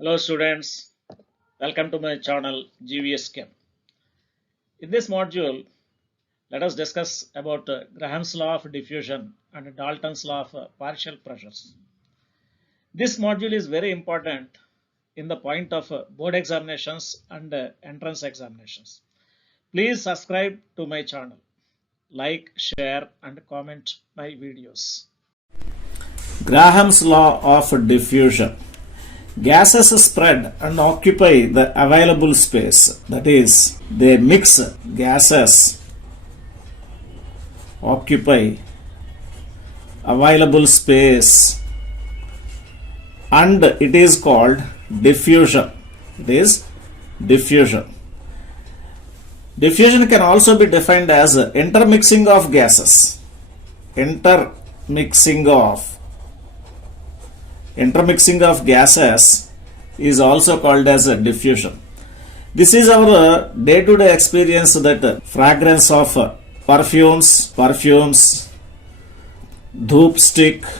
Hello students, welcome to my channel GVS Chem. In this module, let us discuss about Graham's law of diffusion and Dalton's law of partial pressures. This module is very important in the point of board examinations and entrance examinations. Please subscribe to my channel, like, share and comment my videos. Graham's law of diffusion. Gases spread and occupy the available space. That is, they mix. Gases occupy available space and it is called diffusion. It is diffusion. Diffusion can also be defined as intermixing of gases. Intermixing of gases is also called as a diffusion. This is our day-to-day experience, that fragrance of perfumes, dhoop sticks,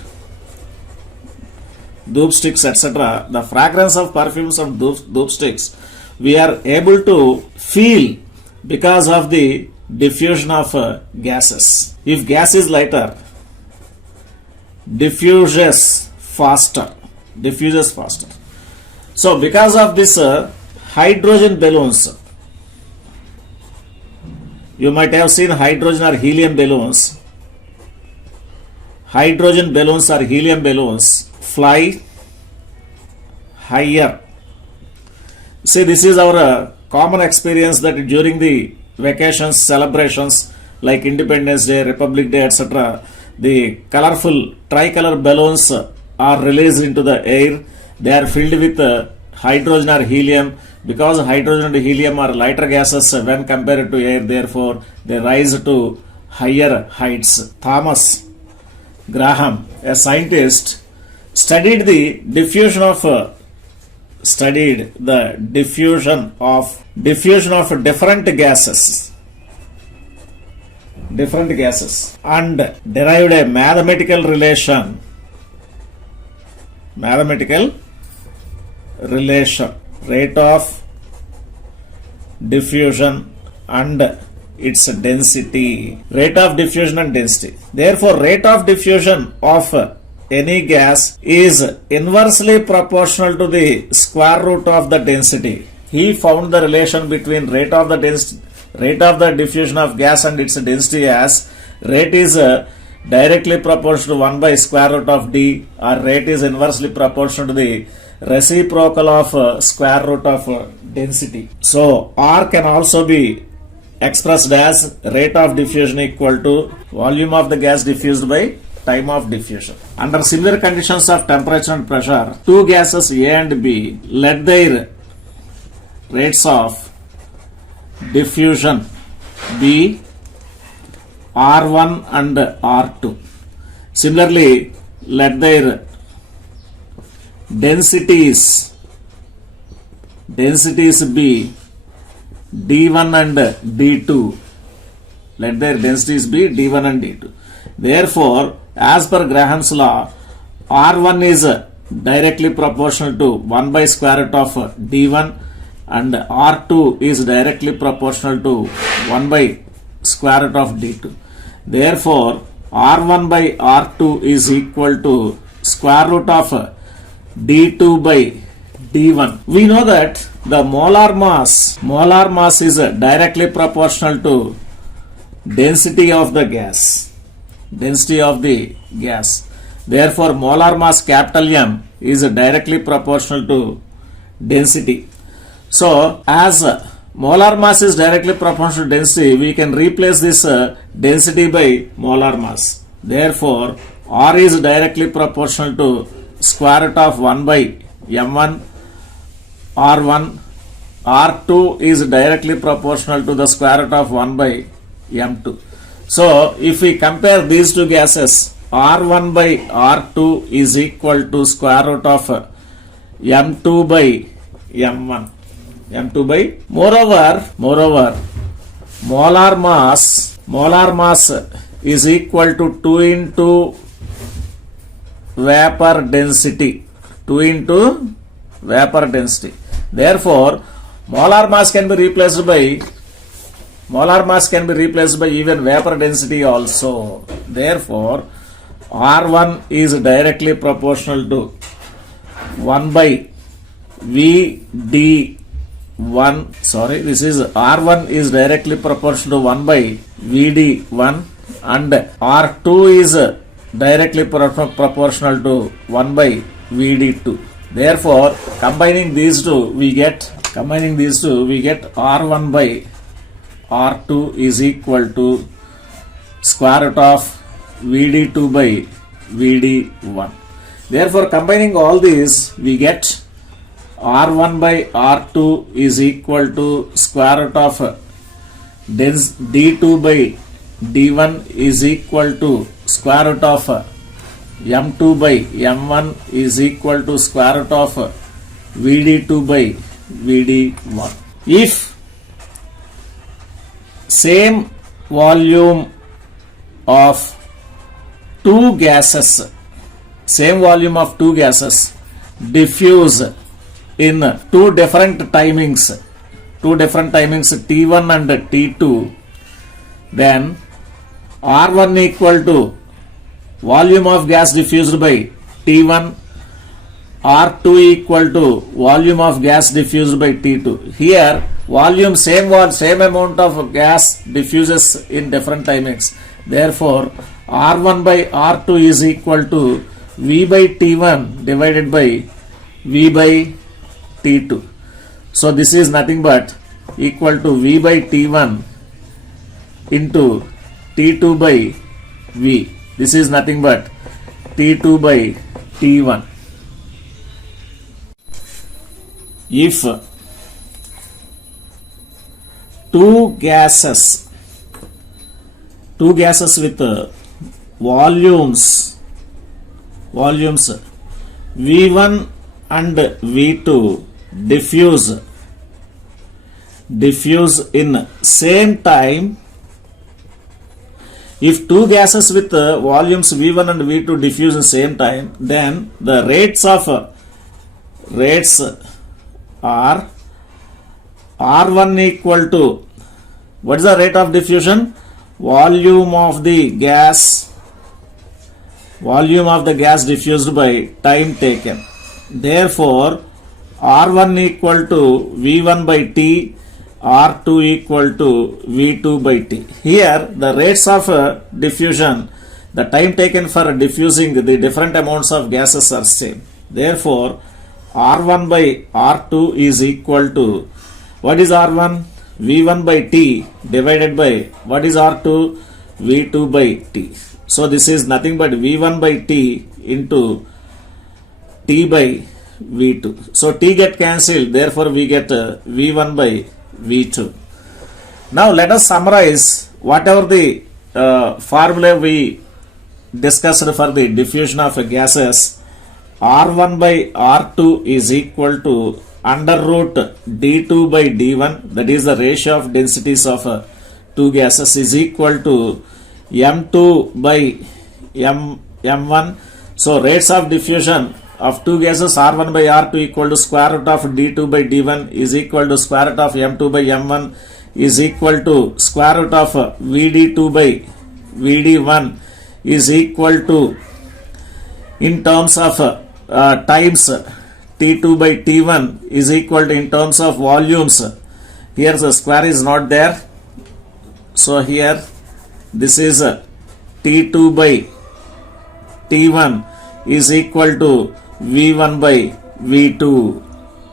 etc. The fragrance of perfumes of dhoop sticks we are able to feel because of the diffusion of gases. If gas is lighter, diffuses faster. So because of this hydrogen balloons, you might have seen hydrogen or helium balloons. Hydrogen balloons or helium balloons fly higher. See, this is our common experience, that during the vacations, celebrations like Independence Day, Republic Day, etc., the colorful tricolor balloons are released into the air. They are filled with hydrogen or helium. Because hydrogen and helium are lighter gases when compared to air, therefore they rise to higher heights. Thomas Graham, a scientist, studied the diffusion of different gases and derived a mathematical relation, rate of diffusion and its density. Therefore, rate of diffusion of any gas is inversely proportional to the square root of the density. He found the relation between rate of the diffusion of gas and its density as rate is directly proportional to 1 by square root of d, or rate is inversely proportional to the reciprocal of square root of density. So R can also be expressed as rate of diffusion equal to volume of the gas diffused by time of diffusion. Under similar conditions of temperature and pressure, two gases A and B, let their rates of diffusion be R1 and R2. Similarly, let their densities be D1 and D2. Let their densities be D1 and D2. Therefore, as per Graham's law, R1 is directly proportional to 1 by square root of D1 and R2 is directly proportional to 1 by square root of D2. Therefore, R1 by R2 is equal to square root of D2 by D1. We know that the molar mass is directly proportional to density of the gas. Therefore, molar mass capital M is directly proportional to density. So, as molar mass is directly proportional to density, we can replace this density by molar mass. Therefore, R is directly proportional to square root of 1 by M1 R1. R2 is directly proportional to the square root of 1 by M2. So, if we compare these two gases, R1 by R2 is equal to square root of M2 by M1. Moreover, molar mass is equal to 2 into vapor density. 2 into vapor density. Therefore, molar mass can be replaced by even vapor density also. Therefore, R1 is directly proportional to 1 by VD1. This is R1 is directly proportional to 1 by VD1 and R2 is directly proportional to 1 by VD2. Therefore, combining these two, we get R1 by R2 is equal to square root of VD2 by VD1. Therefore, combining all these, we get R1 by R2 is equal to square root of D2 by D1 is equal to square root of M2 by M1 is equal to square root of VD2 by VD1. If same volume of two gases diffuse in two different timings T1 and T2, then R1 equal to volume of gas diffused by T1, R2 equal to volume of gas diffused by T2. Here volume same amount of gas diffuses in different timings. Therefore, R1 by R2 is equal to V by T1 divided by V by T2. So this is nothing but equal to V by T1 into T2 by V. This is nothing but T2 by T1. If two gases with volumes V1 and V2 diffuse in same time. If two gases with volumes V1 and V2 diffuse in same time, then the rates are R1 equal to, what is the rate of diffusion? Volume of the gas diffused by time taken. Therefore, R1 equal to V1 by T, R2 equal to V2 by T. Here the rates of diffusion, the time taken for diffusing the different amounts of gases are same. Therefore, R1 by R2 is equal to, what is R1? V1 by T divided by, what is R2? V2 by T. So this is nothing but V1 by T into T by V2. So T get cancelled, therefore we get V1 by V2. Now let us summarize whatever the formula we discussed for the diffusion of gases. R1 by R2 is equal to under root D2 by D1, that is the ratio of densities of two gases, is equal to M2 by M1. So rates of diffusion of two gases R1 by R2 equal to square root of D2 by D1 is equal to square root of M2 by M1 is equal to square root of VD2 by VD1 is equal to, in terms of times, T2 by T1 is equal to, in terms of volumes, here the square is not there, so here this is T2 by T1 is equal to V1 by V2.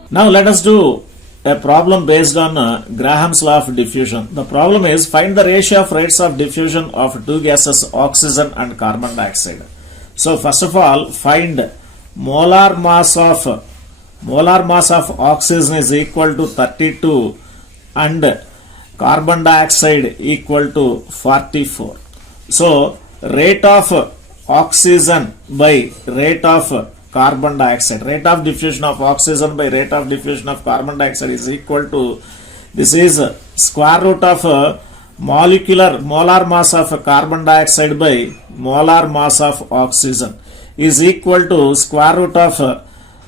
Now let us do a problem based on Graham's law of diffusion. The problem is, find the ratio of rates of diffusion of two gases, oxygen and carbon dioxide. So first of all, find molar mass of oxygen is equal to 32 and carbon dioxide equal to 44. So rate of oxygen by rate of carbon dioxide, rate of diffusion of oxygen by rate of diffusion of carbon dioxide is equal to, this is square root of molar mass of carbon dioxide by molar mass of oxygen is equal to square root of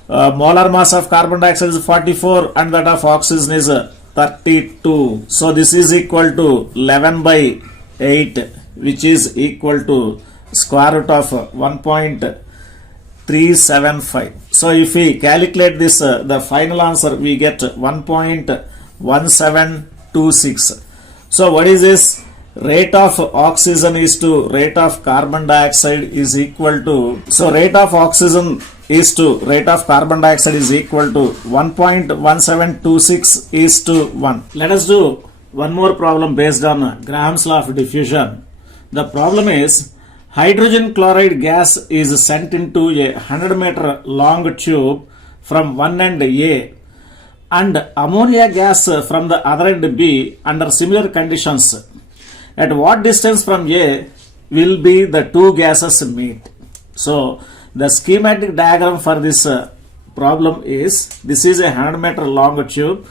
molar mass of carbon dioxide is 44 and that of oxygen is 32. So this is equal to 11 by 8, which is equal to square root of 1.375. So if we calculate this, the final answer we get 1.1726. So what is this? Rate of oxygen is to rate of carbon dioxide is equal to, so rate of oxygen is to rate of carbon dioxide is equal to 1.1726 is to 1. Let us do one more problem based on Graham's law of diffusion. The problem is hydrogen chloride gas is sent into a 100-meter long tube from one end A and ammonia gas from the other end B under similar conditions. At what distance from A will be the two gases meet? So the schematic diagram for this problem is, this is a 100-meter long tube.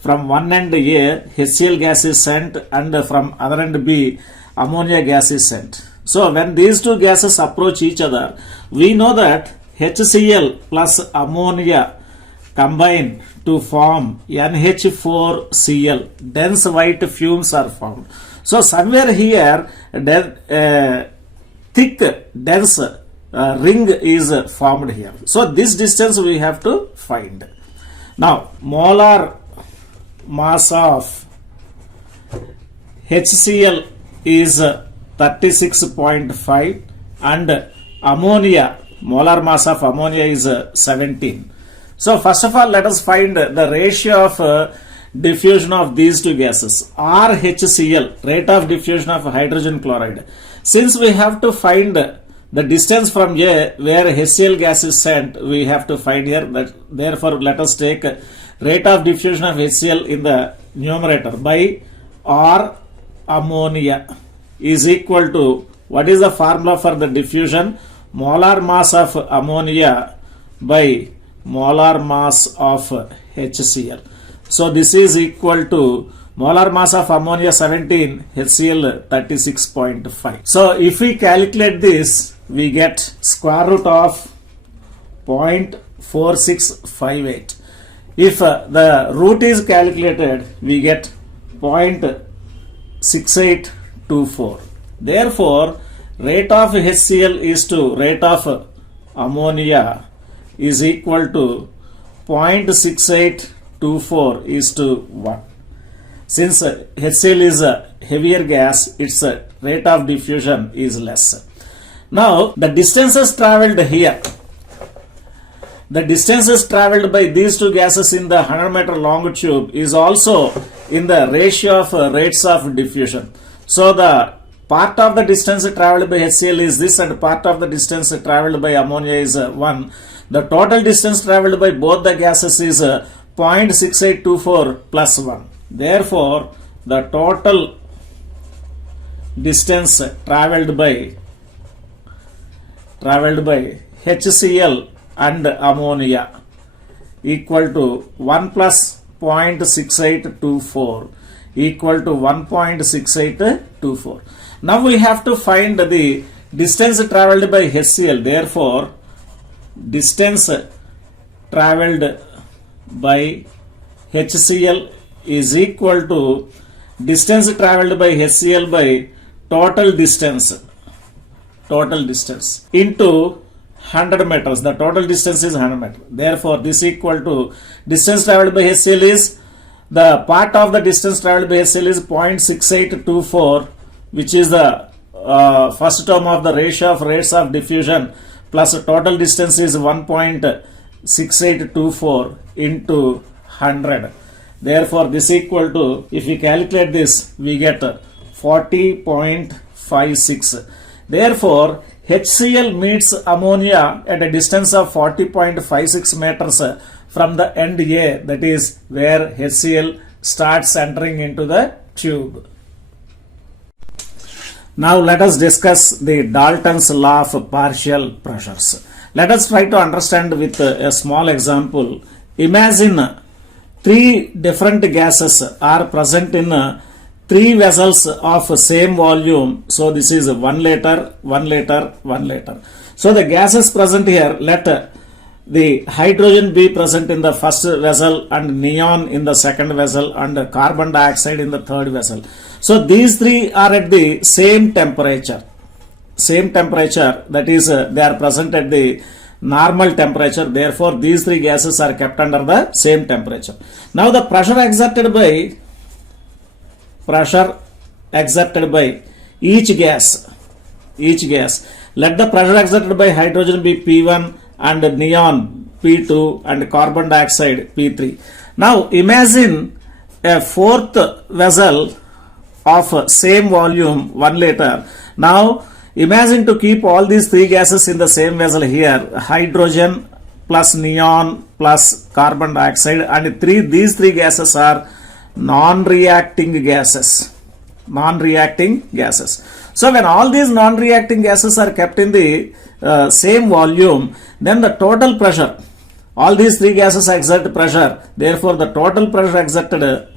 From one end A, HCl gas is sent and from other end B, ammonia gas is sent. So when these two gases approach each other, we know that HCl plus ammonia combine to form NH4Cl. Dense white fumes are formed. So somewhere here, thick dense ring is formed here. So this distance we have to find. Now molar mass of HCl is 36.5 and ammonia, molar mass of ammonia is 17. So first of all, let us find the ratio of diffusion of these two gases. RHCl, rate of diffusion of hydrogen chloride. Since we have to find the distance from A where HCl gas is sent, we have to find here. That therefore, let us take rate of diffusion of HCl in the numerator by R ammonia is equal to, what is the formula for the diffusion? Molar mass of ammonia by molar mass of HCl. So this is equal to molar mass of ammonia 17, HCl 36.5. So if we calculate this, we get square root of 0.4658. If the root is calculated, we get 0.6824. Therefore, rate of HCl is to rate of ammonia is equal to 0.6824 is to 1. Since HCl is a heavier gas, its rate of diffusion is less. Now, the distances traveled here, the distances traveled by these two gases in the 100-meter long tube is also in the ratio of rates of diffusion. So, the part of the distance traveled by HCl is this and part of the distance traveled by ammonia is 1. The total distance traveled by both the gases is 0.6824 plus 1. Therefore, the total distance traveled by HCl and ammonia equal to 1 plus 0.6824 equal to 1.6824. Now we have to find the distance traveled by HCl. Therefore, distance traveled by HCl is equal to distance traveled by HCl by total distance into 100 meters. The total distance is 100 meters. Therefore, this equal to distance traveled by HCl is, the part of the distance traveled by HCl is 0.6824, which is the first term of the ratio of rates of diffusion, plus total distance is 1.6824 into 100. Therefore, this equal to, if we calculate this, we get 40.56. Therefore, HCl meets ammonia at a distance of 40.56 meters from the end A, that is where HCl starts entering into the tube. Now let us discuss the Dalton's law of partial pressures. Let us try to understand with a small example. Imagine three different gases are present in three vessels of same volume. So this is 1 liter, 1 liter, 1 liter. So the gases present here, let the hydrogen be present in the first vessel and neon in the second vessel and carbon dioxide in the third vessel. So these three are at the same temperature. That is, they are present at the normal temperature. Therefore, these three gases are kept under the same temperature. Now, the pressure exerted by each gas. Let the pressure exerted by hydrogen be P1 and neon P2 and carbon dioxide P3. Now, imagine a fourth vessel of same volume 1 liter. Now, imagine to keep all these three gases in the same vessel here, hydrogen plus neon plus carbon dioxide, and these three gases are non-reacting gases. So when all these non-reacting gases are kept in the same volume, then the total pressure, all these three gases exert pressure. Therefore, the total pressure exerted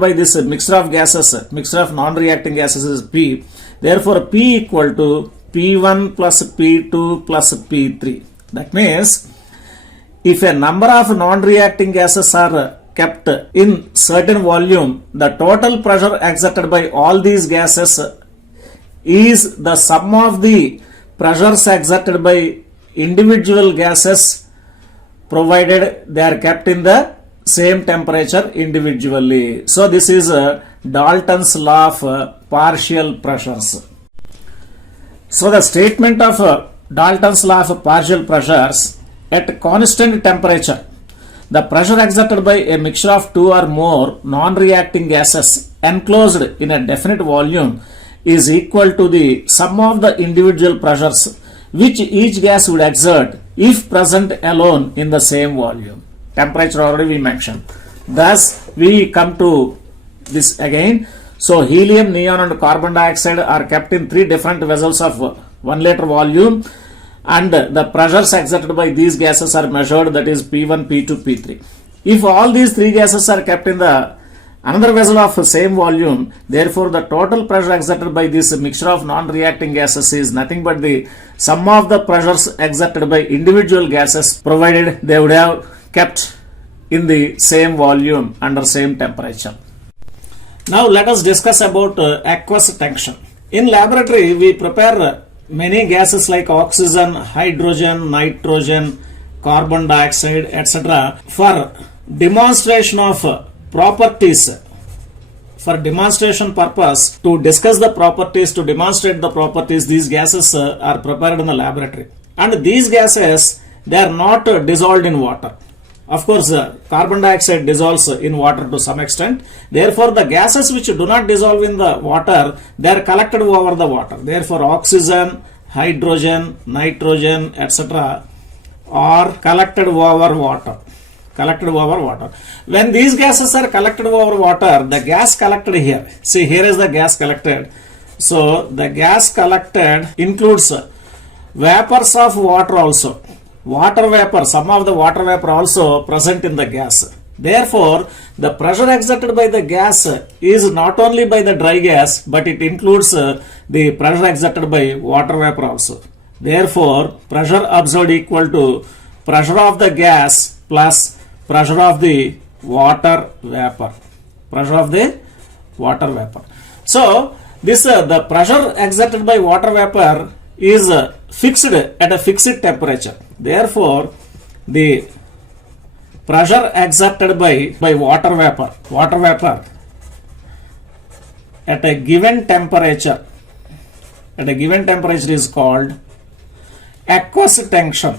by this mixture of gases, mixture of non-reacting gases is P. Therefore, P equal to P1 plus P2 plus P3. That means, if a number of non-reacting gases are kept in certain volume, the total pressure exerted by all these gases is the sum of the pressures exerted by individual gases, provided they are kept in the same temperature individually. So this is Dalton's law of partial pressures. So the statement of Dalton's law of partial pressures: at constant temperature, the pressure exerted by a mixture of two or more non-reacting gases enclosed in a definite volume is equal to the sum of the individual pressures which each gas would exert if present alone in the same volume. Temperature already we mentioned. Thus, we come to this again. So, helium, neon and carbon dioxide are kept in three different vessels of 1 liter volume, and the pressures exerted by these gases are measured, that is P1, P2, P3. If all these three gases are kept in the another vessel of the same volume, therefore the total pressure exerted by this mixture of non-reacting gases is nothing but the sum of the pressures exerted by individual gases, provided they would have kept in the same volume under same temperature. Now let us discuss about aqueous tension. In laboratory, we prepare many gases like oxygen, hydrogen, nitrogen, carbon dioxide, etc. for demonstration of properties. For demonstration purpose, to discuss the properties, to demonstrate the properties, these gases are prepared in the laboratory. And these gases, they are not dissolved in water. Of course, carbon dioxide dissolves in water to some extent. Therefore, the gases which do not dissolve in the water, they are collected over the water. Therefore, oxygen, hydrogen, nitrogen, etc. are collected over water. When these gases are collected over water, the gas collected here. See, here is the gas collected. So, the gas collected includes vapors of water also. Water vapor, some of the water vapor also present in the gas. Therefore, the pressure exerted by the gas is not only by the dry gas, but it includes the pressure exerted by water vapor also. Therefore, pressure absorbed equal to pressure of the gas plus pressure of the water vapor. So, this the pressure exerted by water vapor is fixed at a fixed temperature. Therefore, the pressure exerted by water vapor at a given temperature is called aqueous tension.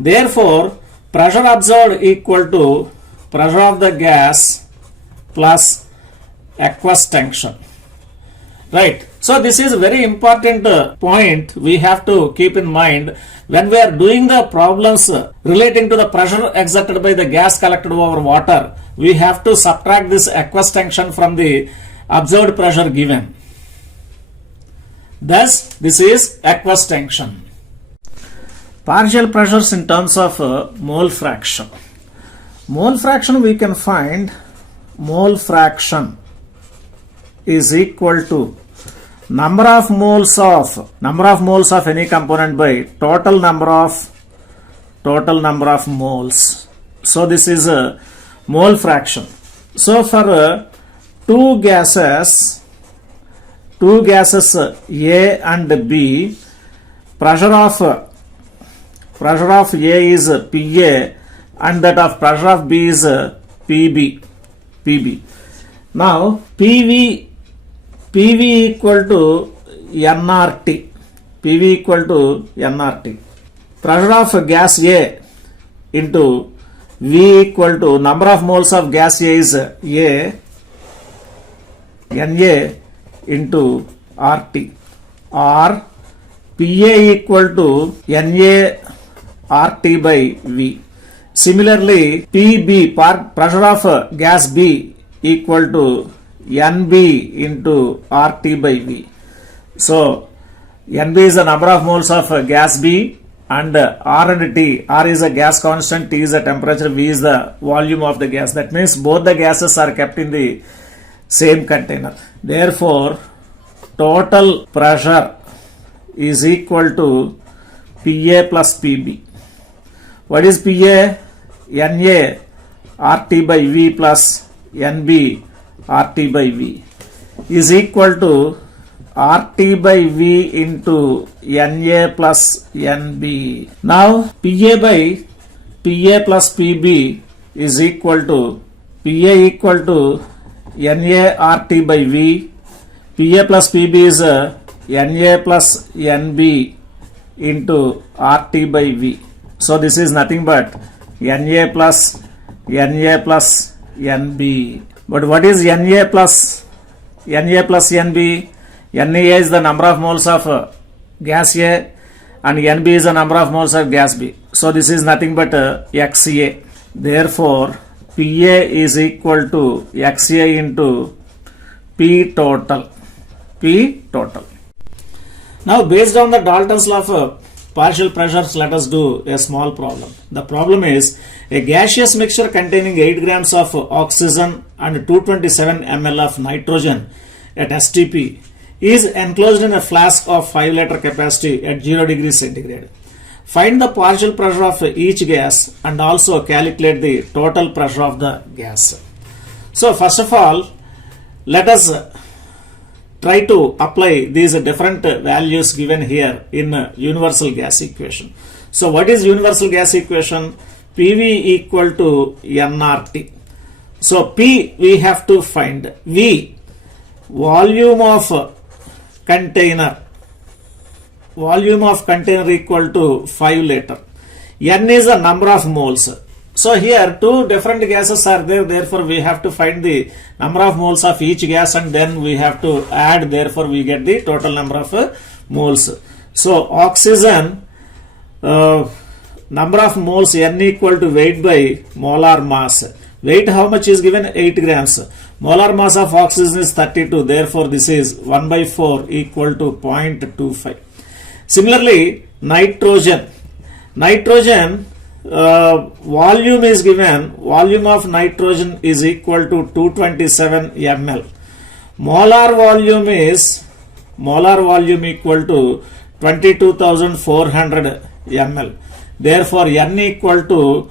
Therefore, pressure absorbed equal to pressure of the gas plus aqueous tension. Right. So this is a very important point we have to keep in mind when we are doing the problems relating to the pressure exerted by the gas collected over water. We have to subtract this aqueous tension from the observed pressure given. Thus, this is aqueous tension. Partial pressures in terms of mole fraction. Mole fraction, we can find mole fraction is equal to number of moles of any component by total number of moles. So this is a mole fraction. So for two gases A and B, pressure of A is PA and that of pressure of B is PB. Now PV equal to nRT. Pressure of gas A into V equal to number of moles of gas A is A, Na into RT, or PA equal to Na RT by V. Similarly, PB, pressure of gas B equal to NB into RT by V. So, NB is the number of moles of gas B, and R and T. R is a gas constant, T is the temperature, V is the volume of the gas. That means both the gases are kept in the same container. Therefore, total pressure is equal to PA plus PB. What is PA? Na RT by V plus NB RT by V is equal to RT by V into Na plus NB. Now PA plus PB is equal to Na RT by V. PA plus PB is Na plus NB into RT by V. So this is nothing but Na plus NB. But what is Na plus NB? Na is the number of moles of gas A and NB is the number of moles of gas B. So this is nothing but XA. Therefore, PA is equal to XA into P total. Now, based on the Dalton's law of partial pressures, let us do a small problem. The problem is a gaseous mixture containing 8 grams of oxygen and 227 ml of nitrogen at STP is enclosed in a flask of 5 liter capacity at 0 degrees centigrade. Find the partial pressure of each gas and also calculate the total pressure of the gas. So first of all, let us try to apply these different values given here in universal gas equation. So what is universal gas equation? PV equal to nRT. So P we have to find. V, volume of container equal to 5 liter. N is the number of moles. So here two different gases are there, therefore we have to find the number of moles of each gas and then we have to add, therefore we get the total number of moles. So oxygen, number of moles N equal to weight by molar mass. Weight how much is given? 8 grams. Molar mass of oxygen is 32, therefore this is 1 by 4 equal to 0.25. Similarly, nitrogen volume is given, volume of nitrogen is equal to 227 ml. Molar volume equal to 22,400 ml. Therefore, N equal to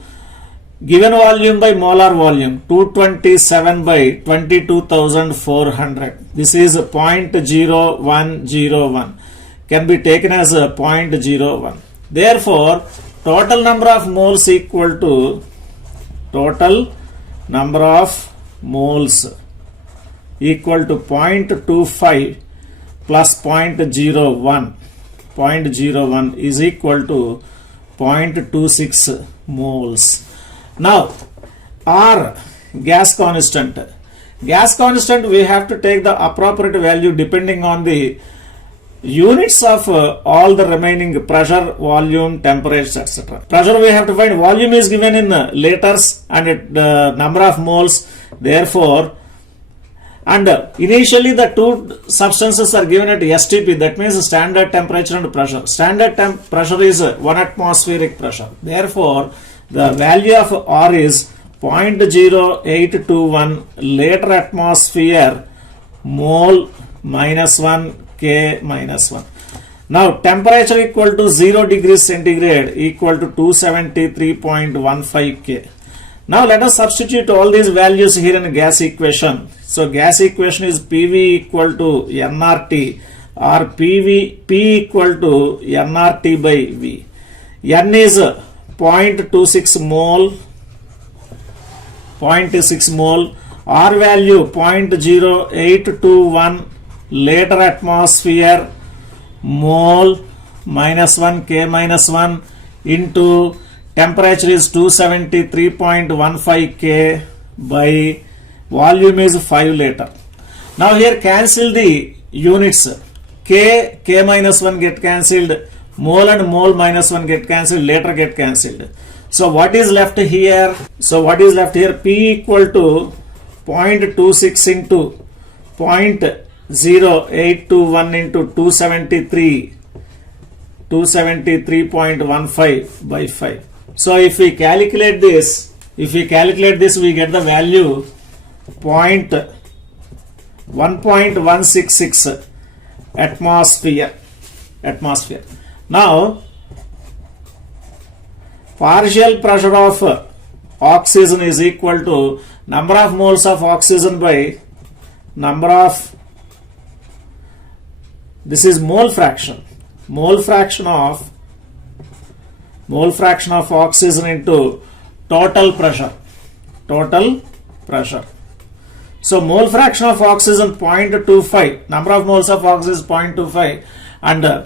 given volume by molar volume 227 by 22,400. This is 0.0101. Can be taken as a 0.01. Therefore, total number of moles equal to 0.25 plus 0.01. 0.01 is equal to 0.26 moles. Now, R, gas constant. Gas constant we have to take the appropriate value depending on the units of all the remaining pressure, volume, temperature, etc. Pressure we have to find. Volume is given in liters and number of moles. Therefore, and initially the two substances are given at STP, that means standard temperature and pressure. Standard pressure is 1 atmospheric pressure. Therefore, the value of R is 0.0821 liter atmosphere mole minus 1 K minus 1. Now temperature equal to 0 degrees centigrade equal to 273.15 K. Now let us substitute all these values here in gas equation. So gas equation is PV equal to nRT or P equal to nRT by V. N is 0.26 mole, 0.6 mole, R value 0.0821 liter atmosphere mole minus 1 K minus 1 into temperature is 273.15 K by volume is 5 liter. Now here cancel the units. K minus 1 get cancelled, mole and mole minus 1 get cancelled, liter get cancelled. So what is left here? P equal to 0.26 into 0.0821 into 273.15 by 5. So if we calculate this, we get the value 1.166 atmosphere. Now partial pressure of oxygen is equal to number of moles of oxygen by number of, this is mole fraction of oxygen into total pressure. So mole fraction of oxygen 0.25, number of moles of oxygen is 0.25 and the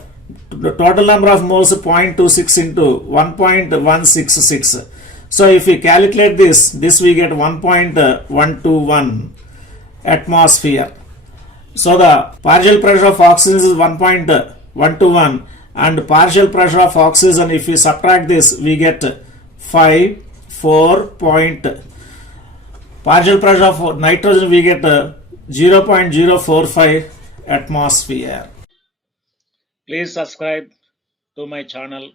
total number of moles 0.26 into 1.166. So if we calculate this we get 1.121 atmosphere. So the partial pressure of oxygen is 1.121 and partial pressure of oxygen, if we subtract this we get 4. Partial pressure of nitrogen we get 0.045 atmosphere. Please subscribe to my channel,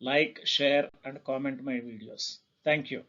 like, share and comment my videos. Thank you.